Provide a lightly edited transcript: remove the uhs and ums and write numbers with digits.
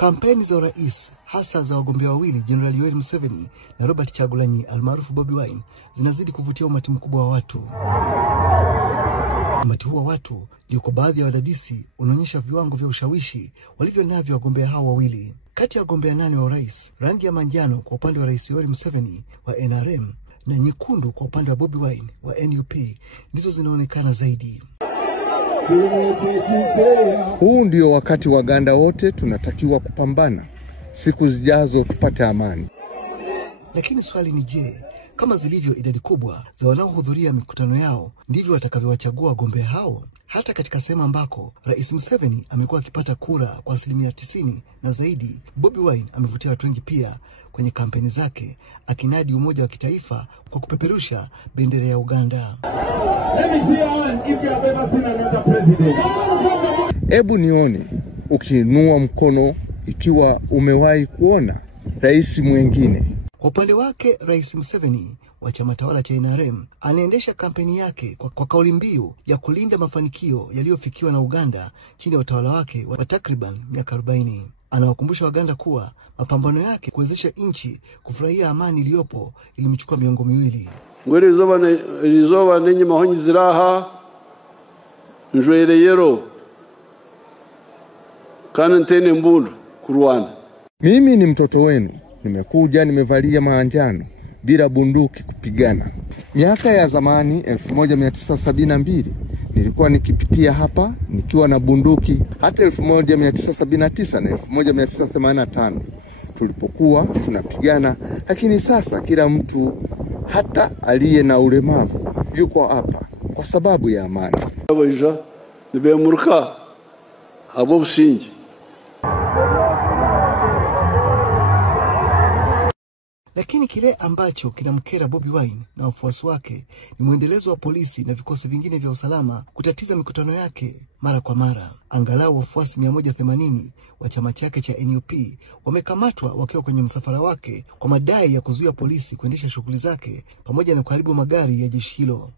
Kampeni za urais hasa za wagombea wawili General Yoweri Museveni na Robert Kyagulanyi almaarufu Bobi Wine zinazidi kuvutia umati mkubwa wa watu. Umati huo wa watu ndio kwa baadhi ya wadadisi unaonyesha viwango vya ushawishi walivyo navyo wagombea hao wawili. Kati ya wagombea 8 wa urais, rangi ya manjano kwa upande wa Rais Yoweri Museveni wa NRM na nyekundu kwa upande wa Bobi Wine wa NUP ndizo zinaonekana zaidi. Huu ndio wakati Waganda wote tunatakiwa kupambana. Siku zijazo tupate amani. Lakini swali ni je, kama zilivyo idadi kubwa za wanaohudhuria mikutano yao, ndivyo watakavyowachagua wagombea hao? Hata katika sehemu ambako Rais Museveni amekuwa akipata kura kwa 90% na zaidi, Bobi Wine amevutia watu wengi pia kwenye kampeni zake, akinadi umoja wa kitaifa kwa kupeperusha bendera ya Uganda. Hebu nione ukiinua mkono ikiwa umewahi kuona rais mwingine. Kwa upande wake, Rais Museveni wa chama tawala cha NRM anaendesha kampeni yake kwa kauli mbiu ya kulinda mafanikio yaliyofikiwa na Uganda chini ya utawala wake wa takriban miaka 40. Anawakumbusha Waganda kuwa mapambano yake kuwezesha nchi kufurahia amani iliyopo ilimchukua miongo miwili. Ngwere izoba nenye mahonyi ziraha njwere yero kana ntene mbundu kurwana. Mimi ni mtoto wenu. Nimekuja nimevalia manjano bila bunduki kupigana. Miaka ya zamani 1972 nilikuwa nikipitia hapa nikiwa na bunduki. Hata 1979 na 1985 tulipokuwa tunapigana, lakini sasa kila mtu hata aliye na ulemavu yuko hapa kwa sababu ya amani. Abaja nibemurka abo busingi. Lakini kile ambacho kinamkera Bobi Wine na wafuasi wake ni muendelezo wa polisi na vikosi vingine vya usalama kutatiza mikutano yake mara kwa mara. Angalau wafuasi 180 wa chama chake cha NUP wamekamatwa wakiwa kwenye msafara wake kwa madai ya kuzuia polisi kuendesha shughuli zake pamoja na kuharibu magari ya jeshi hilo.